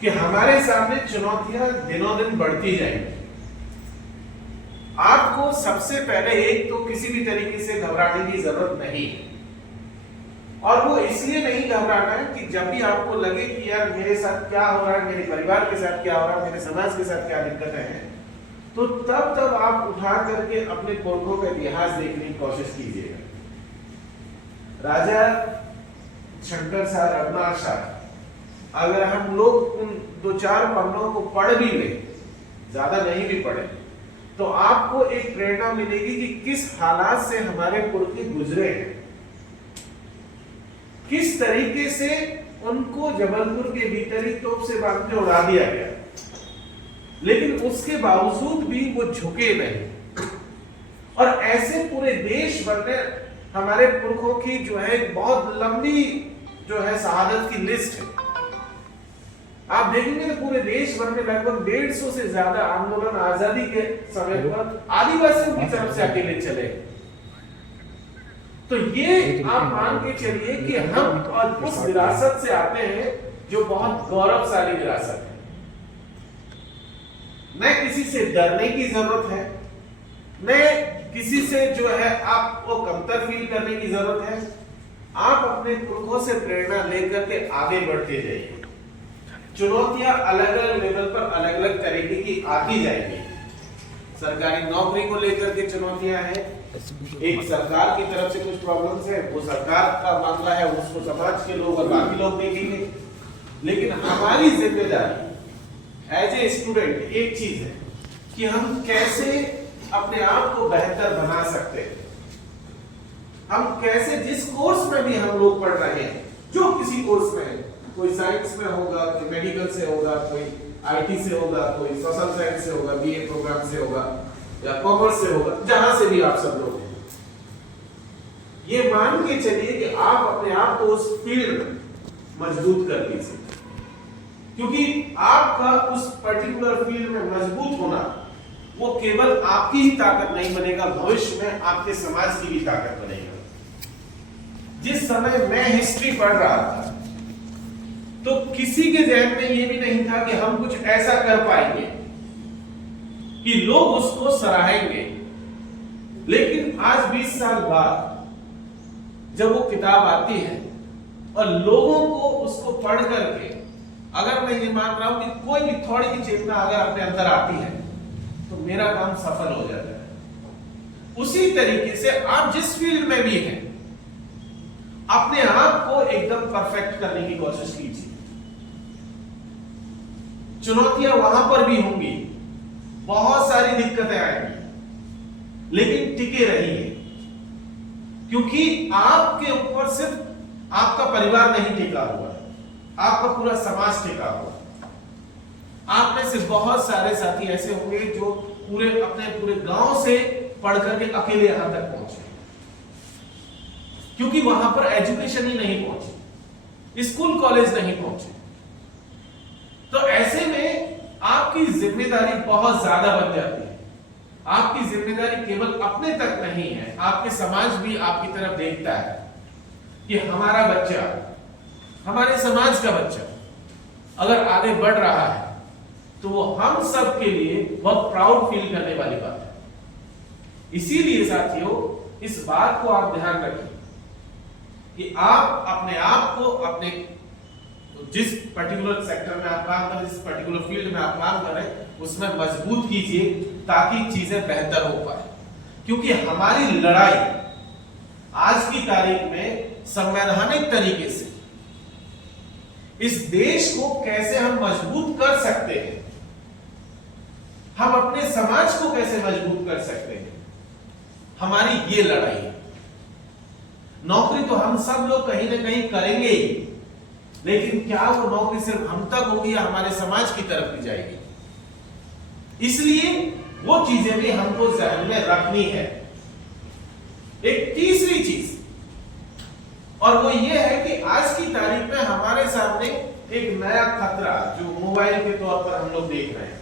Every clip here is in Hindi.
कि हमारे सामने चुनौतियां दिनों दिन बढ़ती जाएंगी। आपको सबसे पहले एक तो किसी भी तरीके से घबराने की जरूरत नहीं है, और वो इसलिए नहीं घबराना है कि जब भी आपको लगे कि यार मेरे साथ क्या हो रहा है, मेरे परिवार के साथ क्या हो रहा है, मेरे समाज के साथ क्या दिक्कतें हैं, तो तब आप उठा करके अपने पुरखों का इतिहास देखने की कोशिश कीजिएगा। राजा शंकर शाह रघुनाथ शाह, अगर हम लोग उन 2-4 पन्नों को पढ़ भी ले, ज्यादा नहीं भी पढ़े, तो आपको एक प्रेरणा मिलेगी कि किस हालात से हमारे पुरखे गुजरे हैं, किस तरीके से उनको जबलपुर के भीतर ही तोप से बांध के उड़ा दिया गया, लेकिन उसके बावजूद भी वो झुके नहीं। और ऐसे पूरे देश भर में हमारे पुरखों की जो है बहुत लंबी जो है शहादत की लिस्ट है। आप देखेंगे तो पूरे देश भर में लगभग 150 से ज्यादा आंदोलन आजादी के समय पर आदिवासियों की तरफ से अकेले चले। तो ये आप मान के चलिए कि हम और उस विरासत से आते हैं जो बहुत गौरवशाली विरासत है। न किसी से डरने की जरूरत है, न किसी से जो है आपको कमतर फील करने की जरूरत है। आप अपने पुरखों से प्रेरणा लेकर के आगे बढ़ते जाइए। चुनौतियां अलग अलग लेवल पर अलग अलग तरीके की आती जाएंगी। सरकारी नौकरी को लेकर के चुनौतियां हैं, एक सरकार की तरफ से कुछ प्रॉब्लम्स है, वो सरकार का मामला है, उसको समाज के लोग और बाकी लोग देखेंगे। लेकिन हमारी जिम्मेदारी एज ए स्टूडेंट एक चीज है कि हम कैसे अपने आप को बेहतर बना सकते हैं। हम कैसे जिस कोर्स में भी हम लोग पढ़ रहे हैं, जो किसी कोर्स में है, कोई साइंस में होगा, कोई मेडिकल से होगा, कोई आईटी से होगा, कोई सोशल साइंस से होगा, बीए प्रोग्राम से होगा या कॉमर्स से होगा, जहां से भी आप सब लोग हैं, ये मान के चलिए कि आप अपने आप को उस फील्ड में मजबूत कर लीजिए, क्योंकि आपका उस पर्टिकुलर फील्ड में मजबूत होना वो केवल आपकी ही ताकत नहीं बनेगा, भविष्य में आपके समाज की भी ताकत बनेगा। जिस समय मैं हिस्ट्री पढ़ रहा था तो किसी के जहन में ये भी नहीं था कि हम कुछ ऐसा कर पाएंगे कि लोग उसको सराहेंगे। लेकिन आज 20 साल बाद जब वो किताब आती है और लोगों को उसको पढ़ करके, अगर मैं ये मान रहा हूं कि कोई भी थोड़ी भी चेतना अगर अपने अंदर आती है तो मेरा काम सफल हो जाता है। उसी तरीके से आप जिस फील्ड में भी हैं, अपने आप को एकदम परफेक्ट करने की कोशिश कीजिए। चुनौतियां वहां पर भी होंगी, बहुत सारी दिक्कतें आएंगी, लेकिन टिके रहिए, क्योंकि आपके ऊपर सिर्फ आपका परिवार नहीं टिका हुआ है, आपका पूरा समाज टिका हुआ है। आप में से बहुत सारे साथी ऐसे होंगे जो अपने पूरे गांव से पढ़ करके अकेले यहां तक पहुंचे, क्योंकि वहां पर एजुकेशन ही नहीं पहुंची, स्कूल कॉलेज नहीं पहुंचे। तो ऐसे में आपकी जिम्मेदारी बहुत ज्यादा बन जाती है। आपकी जिम्मेदारी केवल अपने तक नहीं है, आपके समाज भी आपकी तरफ देखता है कि हमारा बच्चा, हमारे समाज का बच्चा अगर आगे बढ़ रहा है तो वो हम सब के लिए बहुत प्राउड फील करने वाली बात है। इसीलिए साथियों, इस बात को आप ध्यान रखें कि आप अपने आप को अपने जिस पर्टिकुलर सेक्टर में आप काम करें, जिस पर्टिकुलर फील्ड में आप काम करें, उसमें मजबूत कीजिए ताकि चीजें बेहतर हो पाए। क्योंकि हमारी लड़ाई आज की तारीख में संवैधानिक तरीके से इस देश को कैसे हम मजबूत कर सकते हैं, हम अपने समाज को कैसे मजबूत कर सकते हैं, हमारी ये लड़ाई है। नौकरी तो हम सब लोग कहीं ना कहीं करेंगे ही, लेकिन क्या वो नौकरी सिर्फ हम तक होगी या हमारे समाज की तरफ भी जाएगी? इसलिए वो चीजें भी हमको ध्यान में रखनी है। एक तीसरी चीज, और वो ये है कि आज की तारीख में हमारे सामने एक नया खतरा जो मोबाइल के तौर पर हम लोग देख रहे हैं,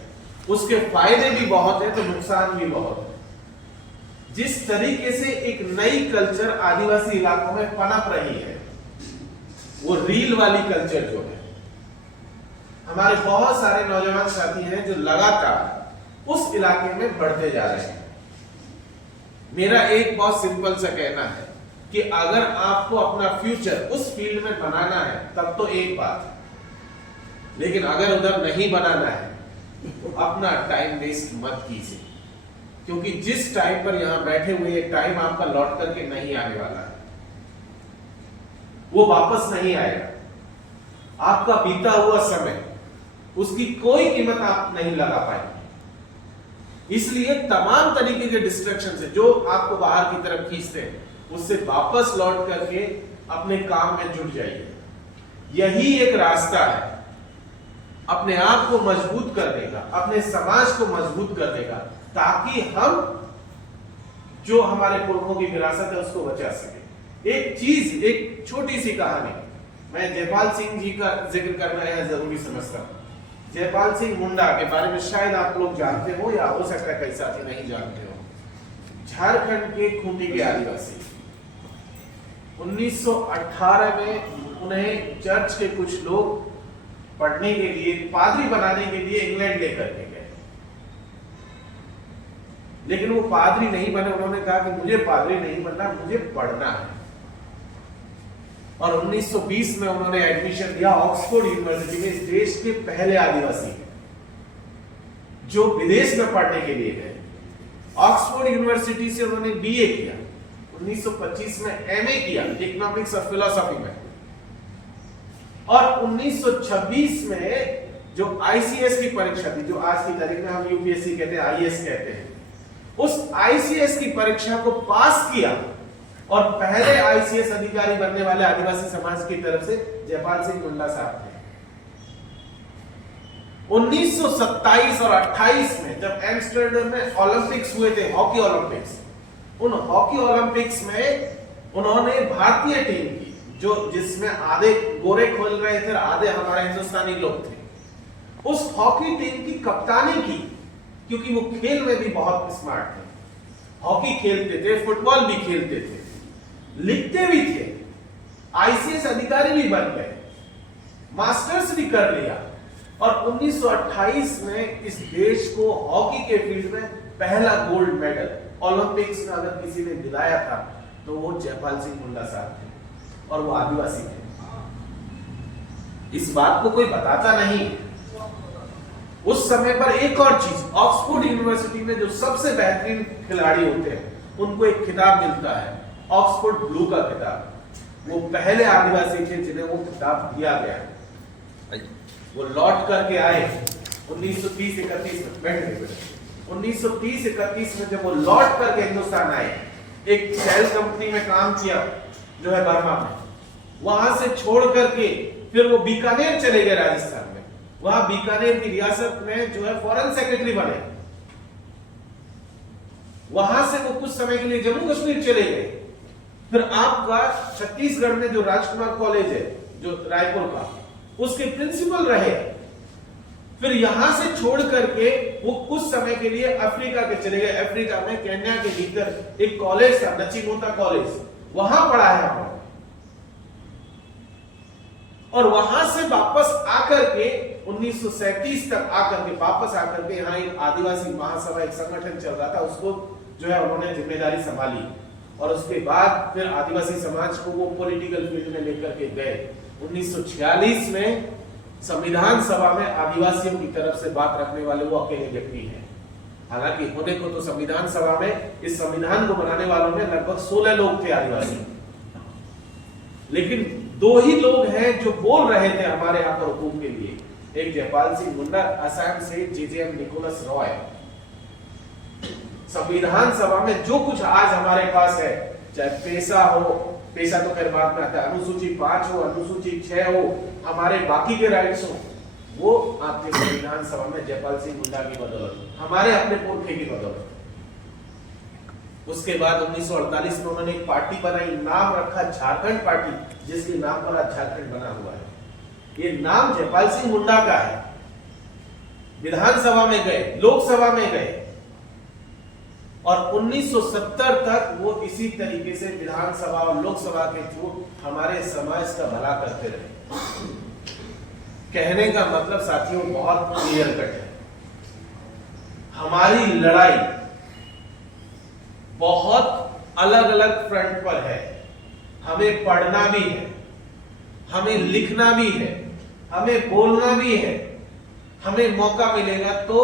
उसके फायदे भी बहुत है तो नुकसान भी बहुत है। जिस तरीके से एक नई कल्चर आदिवासी इलाकों में पनप रही है, वो रील वाली कल्चर जो है, हमारे बहुत सारे नौजवान साथी हैं जो लगातार उस इलाके में बढ़ते जा रहे हैं। मेरा एक बहुत सिंपल सा कहना है कि अगर आपको अपना फ्यूचर उस फील्ड में बनाना है तब तो एक बात है, लेकिन अगर उधर नहीं बनाना है तो अपना टाइम वेस्ट मत कीजिए, क्योंकि जिस टाइम पर यहां बैठे हुए एक टाइम आपका लौट करके नहीं आने वाला है, वो वापस नहीं आएगा। आपका बीता हुआ समय, उसकी कोई कीमत आप नहीं लगा पाएंगे। इसलिए तमाम तरीके के डिस्ट्रैक्शन से जो आपको बाहर की तरफ खींचते हैं, उससे वापस लौट करके अपने काम में जुट जाइए। यही एक रास्ता है अपने आप को मजबूत करने का, अपने समाज को मजबूत करने का, ताकि हम जो हमारे पुरखों की विरासत है उसको बचा सके। एक चीज, एक छोटी सी कहानी मैं जयपाल सिंह जी का जिक्र करना यह जरूरी समझता हूं। जयपाल सिंह मुंडा के बारे में शायद आप लोग जानते हो या हो सकता है कई साथी नहीं जानते हो। झारखंड के खूंटी के आदिवासी, 1918 में उन्हें चर्च के कुछ लोग पढ़ने के लिए, पादरी बनाने के लिए इंग्लैंड लेकर के गए, लेकिन वो पादरी नहीं बने। उन्होंने कहा कि मुझे पादरी नहीं बनना, मुझे पढ़ना है। और 1920 में उन्होंने एडमिशन लिया ऑक्सफोर्ड यूनिवर्सिटी में। इस देश के पहले आदिवासी जो विदेश में पढ़ने के लिए गए। ऑक्सफोर्ड यूनिवर्सिटी से उन्होंने बीए किया, 1925 में एमए किया इकोनॉमिक्स और फिलोसॉफी में, और 1926 में जो आईसीएस की परीक्षा थी, जो आज की तारीख में हम यूपीएससी कहते हैं, आईएएस कहते हैं, उस आईसीएस की परीक्षा को पास किया और पहले आईसीएस अधिकारी बनने वाले आदिवासी समाज की तरफ से जयपाल सिंह मुंडा साहब थे। 1927 और 28 में जब एम्स्टर्डम में ओलंपिक्स हुए थे, हॉकी ओलंपिक्स, उन हॉकी ओलंपिक्स में उन्होंने भारतीय टीम की, जो जिसमें आधे गोरे खेल रहे थे, आधे हमारे हिंदुस्तानी लोग थे, उस हॉकी टीम की कप्तानी की, क्योंकि वो खेल में भी बहुत स्मार्ट थे। हॉकी खेलते थे, फुटबॉल भी खेलते थे, लिखते भी थे, आईसीएस अधिकारी भी बन गए, मास्टर्स भी कर लिया, और 1928 में इस देश को हॉकी के फील्ड में पहला गोल्ड मेडल ओलंपिक्स में अगर किसी ने दिलाया था तो वो जयपाल सिंह मुंडा साहब थे, और वो आदिवासी थे। इस बात को कोई बताता नहीं। उस समय पर एक और चीज, ऑक्सफोर्ड यूनिवर्सिटी में जो सबसे बेहतरीन खिलाड़ी होते हैं उनको एक खिताब मिलता है, ऑक्सफोर्ड ब्लू का खिताब। वो पहले आदिवासी थे जिन्हें वो खिताब दिया गया। वो लौट करके आए 1930-31 में, बैठे 1930-31 में जब वो लौट करके हिंदुस्तान आए, एक सेल कंपनी में काम किया जो है बर्मा में, वहां से छोड़ करके फिर वो बीकानेर चले गए राजस्थान में। वहां बीकानेर की रियासत में जो है फॉरेन सेक्रेटरी बने। वहां से वो कुछ समय के लिए जम्मू कश्मीर चले गए। फिर आपका छत्तीसगढ़ में जो राजकुमार कॉलेज है, जो रायपुर का, उसके प्रिंसिपल रहे। फिर यहां से छोड़ करके वो कुछ समय के लिए अफ्रीका के चले गए। अफ्रीका में केन्या के भीतर एक कॉलेज था, नचीमोता कॉलेज, वहां पढ़ा है उन्होंने। और वहां से वापस आकर के 1937 तक आकर के वापस आकर के यहाँ एक आदिवासी महासभा, एक संगठन चल रहा था, उसको जो है उन्होंने जिम्मेदारी संभाली। और उसके बाद फिर आदिवासी समाज को वो पॉलिटिकल फील्ड में लेकर के गए। 1946 में संविधान सभा में आदिवासियों की तरफ से बात रखने वाले वो अकेले व्यक्ति हैं। हालांकि होने को तो संविधान सभा में, इस संविधान को बनाने वालों में लगभग 16 लोग थे आदिवासी, लेकिन 2 ही लोग हैं जो बोल रहे थे हमारे यहाँ पर हुकूम के लिए। एक जयपाल सिंह मुंडा, असम से जेजेएम निकोलस रॉय। संविधान सभा में जो कुछ आज हमारे पास है, चाहे पैसा हो, पैसा तो खैर बाद में आता है, अनुसूची 5 हो, अनुसूची 6 हो, हमारे बाकी के राइट्स हो, वो आपके संविधान सभा में जयपाल सिंह मुंडा की बदौलत, हमारे अपने पुरखे की बदौलत। उसके बाद 1948 में उन्होंने एक पार्टी बनाई, नाम रखा झारखंड पार्टी, जिसके नाम पर आज झारखंड बना हुआ है। ये नाम जयपाल सिंह मुंडा का है। विधानसभा में गए, लोकसभा में गए, और 1970 तक वो इसी तरीके से विधानसभा और लोकसभा के थ्रू हमारे समाज का भला करते रहे। कहने का मतलब साथियों बहुत क्लियर कट है। हमारी लड़ाई बहुत अलग अलग फ्रंट पर है। हमें पढ़ना भी है, हमें लिखना भी है, हमें बोलना भी है। हमें मौका मिलेगा तो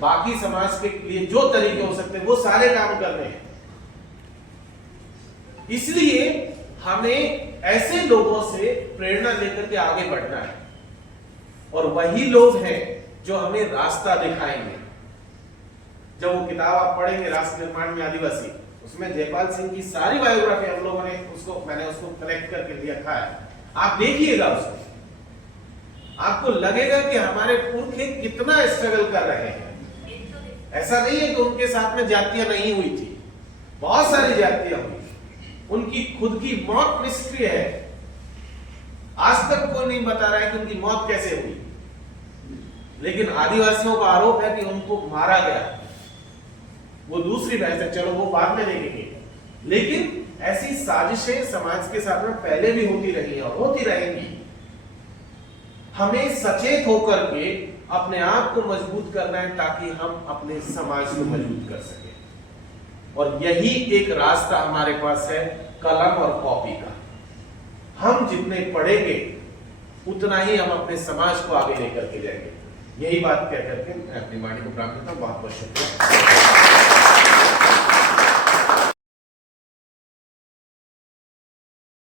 बाकी समाज के लिए जो तरीके हो सकते हैं वो सारे काम करने हैं। इसलिए हमें ऐसे लोगों से प्रेरणा लेकर के आगे बढ़ना है, और वही लोग हैं जो हमें रास्ता दिखाएंगे। जब वो किताब आप पढ़ेंगे राष्ट्र निर्माण में आदिवासी, उसमें जयपाल सिंह की सारी बायोग्राफी हम लोगों ने मैंने उसको कलेक्ट करके लिखा है। आप देखिएगा उसको, आपको लगेगा कि हमारे पुरखे कितना स्ट्रगल कर रहे हैं। ऐसा नहीं है कि उनके साथ में जातियां नहीं हुई थी, बहुत सारी जातियां हुई। उनकी खुद की मौत मिस्ट्री है, आज तक कोई नहीं बता रहा है कि उनकी मौत कैसे हुई। लेकिन आदिवासियों का आरोप है कि उनको मारा गया। वो दूसरी बहस है, चलो वो बाद में देखेंगे। लेकिन ऐसी साजिशें समाज के साथ में पहले भी होती रही और होती रहेंगी। हमें सचेत होकर के अपने आप को मजबूत करना है ताकि हम अपने समाज को मजबूत कर सके। और यही एक रास्ता हमारे पास है, कलम और कॉपी का। हम जितने पढ़ेंगे उतना ही हम अपने समाज को आगे लेकर के जाएंगे। यही बात कह करके मैं अपनी वाणी को प्राप्त करता हूं। बहुत बहुत शुक्रिया।